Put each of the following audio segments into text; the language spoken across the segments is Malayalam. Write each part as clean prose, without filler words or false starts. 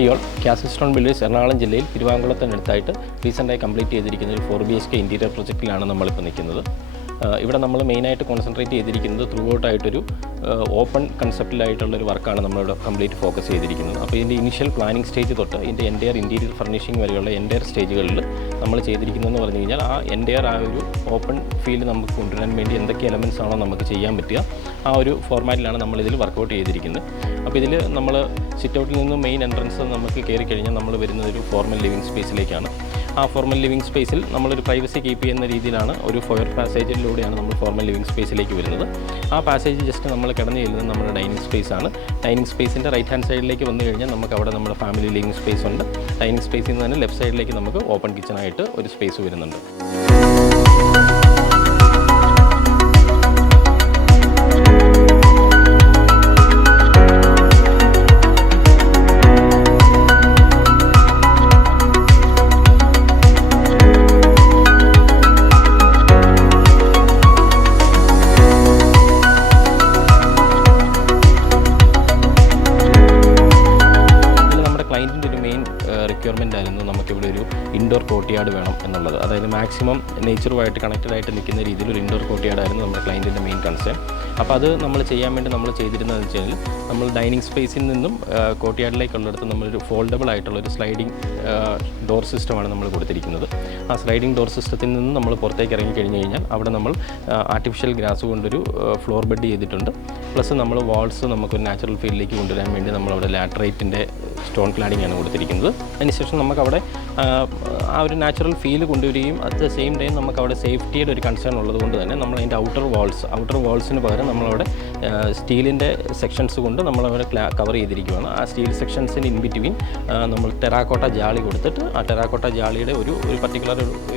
Hi all, castle stone builders Ernakulam ജില്ലയിൽ തിരുവാങ്കുളത്തിനടുത്തായിട്ട് റീസെൻ്റായി കംപ്ലീറ്റ് ചെയ്തിരിക്കുന്ന ഒരു 4 BHK ഇൻറ്റീരിയർ പ്രൊജക്റ്റിലാണ് നമ്മളിപ്പോൾ നിൽക്കുന്നത്. ഇവിടെ നമ്മൾ മെയിനായിട്ട് കോൺസെൻട്രേറ്റ് ചെയ്തിരിക്കുന്നത് ത്രൂ ഔട്ടായിട്ടൊരു ഓപ്പൺ കൺസെപ്റ്റിലായിട്ടുള്ളൊരു വർക്കാണ് നമ്മളിവിടെ കംപ്ലീറ്റ് ഫോക്കസ് ചെയ്തിരിക്കുന്നത്. അപ്പോൾ ഇതിൻ്റെ ഇനിഷ്യൽ പ്ലാനിങ് സ്റ്റേജ് തൊട്ട് ഇതിൻ്റെ എൻ്റയർ ഇൻറ്റീരിയർ ഫർണിഷിംഗ് വരെയുള്ള എൻ്റയർ സ്റ്റേജുകളിൽ നമ്മൾ ചെയ്തിരിക്കുന്നതെന്ന് പറഞ്ഞു കഴിഞ്ഞാൽ ആ ഒരു ഓപ്പൺ ഫീൽ നമുക്ക് കൊണ്ടുവരാൻ വേണ്ടി എന്തൊക്കെ എലമെൻറ്റ്സ് ആണോ നമുക്ക് ചെയ്യാൻ പറ്റുക ആ ഒരു ഫോർമാറ്റിലാണ് നമ്മളിതിൽ വർക്കൗട്ട് ചെയ്തിരിക്കുന്നത്. അപ്പോൾ ഇതിൽ നമ്മൾ സിറ്റ് ഔട്ടിൽ നിന്ന് മെയിൻ എൻട്രൻസ് നമുക്ക് കയറി കഴിഞ്ഞാൽ നമ്മൾ വരുന്നത് ഒരു ഫോർമൽ ലിവിങ് സ്പേസിലേക്കാണ്. ആ ഫോർമൽ ലിവിങ് സ്പേസിൽ നമ്മളൊരു പ്രൈവസി കീപ്പ് ചെയ്യുന്ന രീതിയിലാണ് ഒരു ഫയർ പാസേജിലൂടെയാണ് നമ്മൾ ഫോർമൽ ലിവിങ് സ്പേസിലേക്ക് വരുന്നത്. ആ പാസേജ് ജസ്റ്റ് നമ്മൾ കിടന്നു ചെല്ലുന്നത് നമ്മുടെ ഡൈനിങ് സ്പേസ് ആണ്. ഡൈനിങ് സ്പേസിൻ്റെ റൈറ്റ് ഹാൻഡ് സൈഡിലേക്ക് വന്നു കഴിഞ്ഞാൽ നമുക്ക് അവിടെ നമ്മുടെ ഫാമിലി ലിവിങ് സ്പേസ് ഉണ്ട്. ഡൈനിങ് സ്പേസിൽ നിന്ന് തന്നെ ലെഫ്റ്റ് സൈഡിലേക്ക് നമുക്ക് ഓപ്പൺ കിച്ചണായിട്ട് ഒരു സ്പേസ് വരുന്നുണ്ട്. റിക്വയർമെൻ്റ് ആയിരുന്നു നമുക്കിവിടെ ഒരു ഇൻഡോർ കോർട്ട്യാർഡ് വേണം എന്നുള്ളത്. അതായത് മാക്സിമം നേച്ചറുമായിട്ട് കണക്റ്റഡ് ആയിട്ട് നിൽക്കുന്ന രീതിയിൽ ഒരു ഇൻഡോർ കോർട്ട്യാർഡായിരുന്നു നമ്മുടെ ക്ലയൻറ്റിൻ്റെ മെയിൻ കൺസേൺ. അപ്പോൾ അത് നമ്മൾ ചെയ്യാൻ വേണ്ടി നമ്മൾ ചെയ്തിരുന്നതെന്ന് വെച്ച് കഴിഞ്ഞാൽ നമ്മൾ ഡൈനിങ് സ്പേസിൽ നിന്നും കോർട്ട്യാർഡിലേക്കുള്ളിടത്ത് നമ്മളൊരു ഫോൾഡബിൾ ആയിട്ടുള്ളൊരു സ്ലൈഡിങ് ഡോർ സിസ്റ്റമാണ് നമ്മൾ കൊടുത്തിരിക്കുന്നത്. ആ സ്ലൈഡിങ് ഡോർ സിസ്റ്റത്തിൽ നിന്ന് നമ്മൾ പുറത്തേക്ക് ഇറങ്ങി കഴിഞ്ഞ് കഴിഞ്ഞാൽ അവിടെ നമ്മൾ ആർട്ടിഫിഷ്യൽ ഗ്രാസ് കൊണ്ടൊരു ഫ്ലോർ ബെഡ് ചെയ്തിട്ടുണ്ട്. പ്ലസ് നമ്മൾ വാൾസ് നമുക്കൊരു നാച്ചുറൽ ഫീലിലേക്ക് കൊണ്ടുവരാൻ വേണ്ടി നമ്മളവിടെ ലാറ്ററൈറ്റിൻ്റെ സ്റ്റോൺ ക്ലാഡിംഗ് ആണ് കൊടുത്തിരിക്കുന്നത്. അതിനുശേഷം നമുക്കവിടെ ആ ഒരു നാച്ചുറൽ ഫീൽ കൊണ്ടുവരികയും അറ്റ് ദ സെയിം ടൈം നമുക്കവിടെ സേഫ്റ്റിയുടെ ഒരു കൺസേൺ ഉള്ളത് കൊണ്ട് തന്നെ നമ്മളതിൻ്റെ ഔട്ടർ വാൾസിന് പകരം നമ്മളവിടെ സ്റ്റീലിൻ്റെ സെക്ഷൻസ് കൊണ്ട് നമ്മളവിടെ കവർ ചെയ്തിരിക്കുകയാണ്. ആ സ്റ്റീൽ സെക്ഷൻസിന് ഇൻ ബിറ്റ്വീൻ നമ്മൾ ടെറാക്കോട്ട ജാളി കൊടുത്തിട്ട് ആ ടെറാക്കോട്ട ജാളിയുടെ ഒരു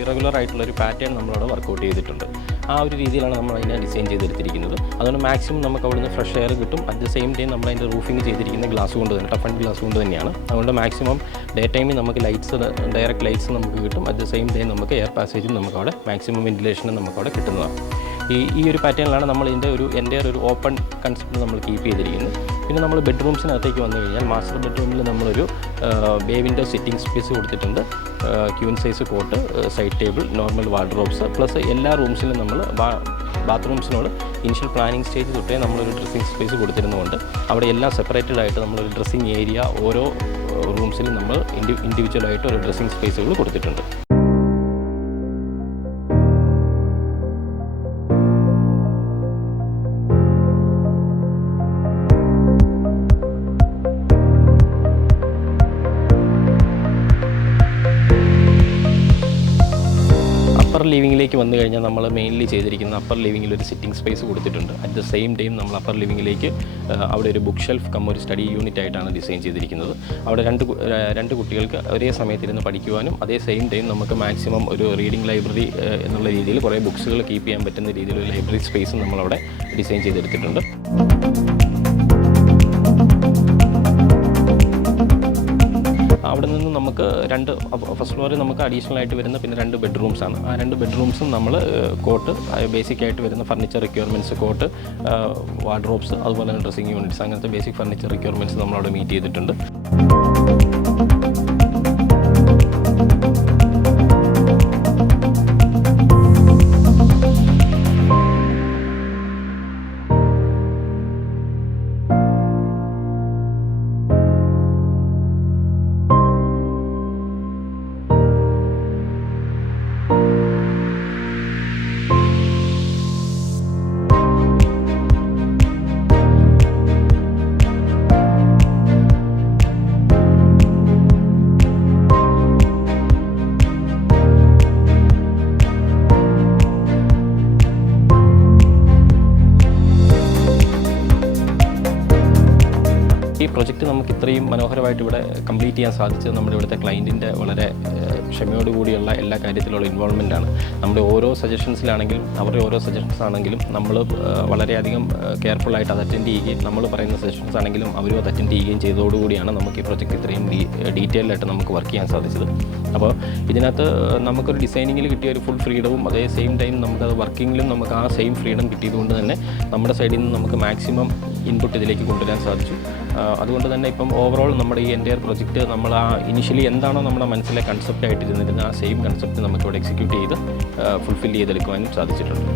ഇറഗുലർ ആയിട്ടുള്ളൊരു പാറ്റേൺ നമ്മളവിടെ വർക്കൗട്ട് ചെയ്തിട്ടുണ്ട്. ആ ഒരു രീതിയിലാണ് നമ്മൾ അതിനെ ഡിസൈൻ ചെയ്തെടുത്തിരിക്കുന്നത്. അതുകൊണ്ട് മാക്സിമം നമുക്ക് അവിടുന്ന് ഫ്രഷ് എയർ കിട്ടും. അറ്റ് ദ സെയിം ടൈം നമ്മൾ അതിൻ്റെ റൂഫിംഗ് ചെയ്തിരിക്കുന്ന ഗ്ലാസ് കൊണ്ട് തന്നെ ടഫ് ആൻഡ് ഗ്ലാസ് കൊണ്ട് തന്നെയാണ്. അതുകൊണ്ട് മാക്സിമം ഡേ ടൈമിൽ നമുക്ക് ഡയറക്റ്റ് ലൈറ്റ്സ് നമുക്ക് കിട്ടും. അറ്റ് ദ സെയിം ടൈം നമുക്ക് എയർ പാസേജും നമുക്കവിടെ മാക്സിമം വെന്റിലേഷനും നമുക്കവിടെ കിട്ടുന്നതാണ്. ഈ ഒരു പാറ്റേണിലാണ് നമ്മൾ ഇതിൻ്റെ എൻ്റയർ ഒരു ഓപ്പൺ കൺസെപ്റ്റ് നമ്മൾ കീപ്പ് ചെയ്തിരിക്കുന്നത്. പിന്നെ നമ്മൾ ബെഡ്റൂംസിനകത്തേക്ക് വന്നു കഴിഞ്ഞാൽ മാസ്റ്റർ ബെഡ്റൂമിൽ നമ്മളൊരു ബേ വിൻഡോ സിറ്റിംഗ് സ്പേസ് കൊടുത്തിട്ടുണ്ട്. Queen size coat, side table, normal wardrobes, plus എല്ലാ റൂംസിലും നമ്മൾ ബാത്റൂംസിനോട് ഇനിഷ്യൽ പ്ലാനിങ് സ്റ്റേജ് തൊട്ടേ നമ്മളൊരു ഡ്രസ്സിംഗ് സ്പേസ് കൊടുത്തിരുന്നതുകൊണ്ട് അവിടെ എല്ലാം സെപ്പറേറ്റഡ് ആയിട്ട് നമ്മളൊരു ഡ്രസ്സിംഗ് ഏരിയ ഓരോ റൂംസിലും നമ്മൾ ഇൻഡിവിജ്വലായിട്ട് ഒരു ഡ്രസ്സിംഗ് സ്പേസുകൾ കൊടുത്തിട്ടുണ്ട്. അപ്പർ ലിവിങ്ങിലേക്ക് വന്നു കഴിഞ്ഞാൽ നമ്മൾ മെയിൻലി ചെയ്തിരിക്കുന്ന അപ്പർ ലിവിങ്ങിൽ ഒരു സിറ്റിംഗ് സ്പേസ് കൊടുത്തിട്ടുണ്ട്. അറ്റ് ദ സെയിം ടൈം നമ്മൾ അപ്പർ ലിവിങ്ങിലേക്ക് അവിടെ ഒരു ബുക്ക് ഷെൽഫ് ഒരു സ്റ്റഡി യൂണിറ്റ് ആയിട്ടാണ് ഡിസൈൻ ചെയ്തിരിക്കുന്നത്. അവിടെ രണ്ട് കുട്ടികൾക്ക് ഒരേ സമയത്തിരുന്ന് പഠിക്കുവാനും അതേ സെയിം ടൈം നമുക്ക് മാക്സിമം ഒരു റീഡിംഗ് ലൈബ്രറി എന്നുള്ള രീതിയിൽ കുറേ ബുക്സുകൾ കീപ്പ് ചെയ്യാൻ പറ്റുന്ന രീതിയിലൊരു ലൈബ്രറി സ്പേസും നമ്മളവിടെ ഡിസൈൻ ചെയ്തെടുത്തിട്ടുണ്ട്. അവിടെ നിന്ന് നമുക്ക് ഫസ്റ്റ് ഫ്ലോറിൽ നമുക്ക് അഡീഷണൽ ആയിട്ട് വരുന്ന പിന്നെ 2 ബെഡ്റൂംസാണ്. ആ 2 ബെഡ്റൂംസും നമ്മൾ കോട്ട്, ബേസിക് ആയിട്ട് വരുന്ന ഫർണിച്ചർ റിക്വയർമെൻറ്റ്സ്, കോട്ട്, വാർഡ്രോബ്സ്, അതുപോലെ തന്നെ ഡ്രസ്സിംഗ് യൂണിറ്റ്സ്, അങ്ങനത്തെ ബേസിക് ഫർണിച്ചർ റിക്വയർമെൻറ്റ്സ് നമ്മളവിടെ മീറ്റ് ചെയ്തിട്ടുണ്ട്. ഈ പ്രൊജക്റ്റ് നമുക്ക് ഇത്രയും മനോഹരമായിട്ട് ഇവിടെ കംപ്ലീറ്റ് ചെയ്യാൻ സാധിച്ചത് നമ്മുടെ ഇവിടുത്തെ ക്ലയൻറ്റിൻ്റെ വളരെ ക്ഷമയോടുകൂടിയുള്ള എല്ലാ കാര്യത്തിലുള്ള ഇൻവോൾവ്മെൻറ്റാണ്. നമ്മുടെ ഓരോ സജഷൻസിലാണെങ്കിലും അവരുടെ ഓരോ സജഷൻസ് ആണെങ്കിലും നമ്മൾ വളരെയധികം കെയർഫുള്ളായിട്ട് അത് അറ്റൻഡ് ചെയ്യുകയും നമ്മൾ പറയുന്ന സജഷൻസ് ആണെങ്കിലും അവരും അത് അറ്റൻഡ് ചെയ്യുകയും ചെയ്തതോടുകൂടിയാണ് നമുക്ക് ഈ പ്രൊജക്റ്റ് ഇത്രയും ഡീറ്റെയിലായിട്ട് നമുക്ക് വർക്ക് ചെയ്യാൻ സാധിച്ചത്. അപ്പോൾ ഇതിനകത്ത് നമുക്കൊരു ഡിസൈനിങ്ങിൽ കിട്ടിയ ഒരു ഫുൾ ഫ്രീഡവും അതേ സെയിം ടൈം നമുക്കത് വർക്കിങ്ങിലും നമുക്ക് ആ സെയിം ഫ്രീഡം കിട്ടിയതുകൊണ്ട് തന്നെ നമ്മുടെ സൈഡിൽ നിന്ന് നമുക്ക് മാക്സിമം ഇൻപുട്ട് ഇതിലേക്ക് കൊണ്ടുവരാൻ സാധിച്ചു. അതുകൊണ്ട് തന്നെ ഇപ്പം ഓവറോൾ നമ്മുടെ ഈ എൻ്റയർ പ്രൊജക്റ്റ് നമ്മൾ ആ ഇനിഷ്യലി എന്താണോ നമ്മുടെ മനസ്സിലെ കൺസെപ്റ്റ് ആയിട്ടിരുന്നിരുന്ന ആ സെയിം കൺസെപ്റ്റ് നമുക്കിവിടെ എക്സിക്യൂട്ട് ചെയ്ത് ഫുൾഫിൽ ചെയ്തെടുക്കുവാനും സാധിച്ചിട്ടുണ്ട്.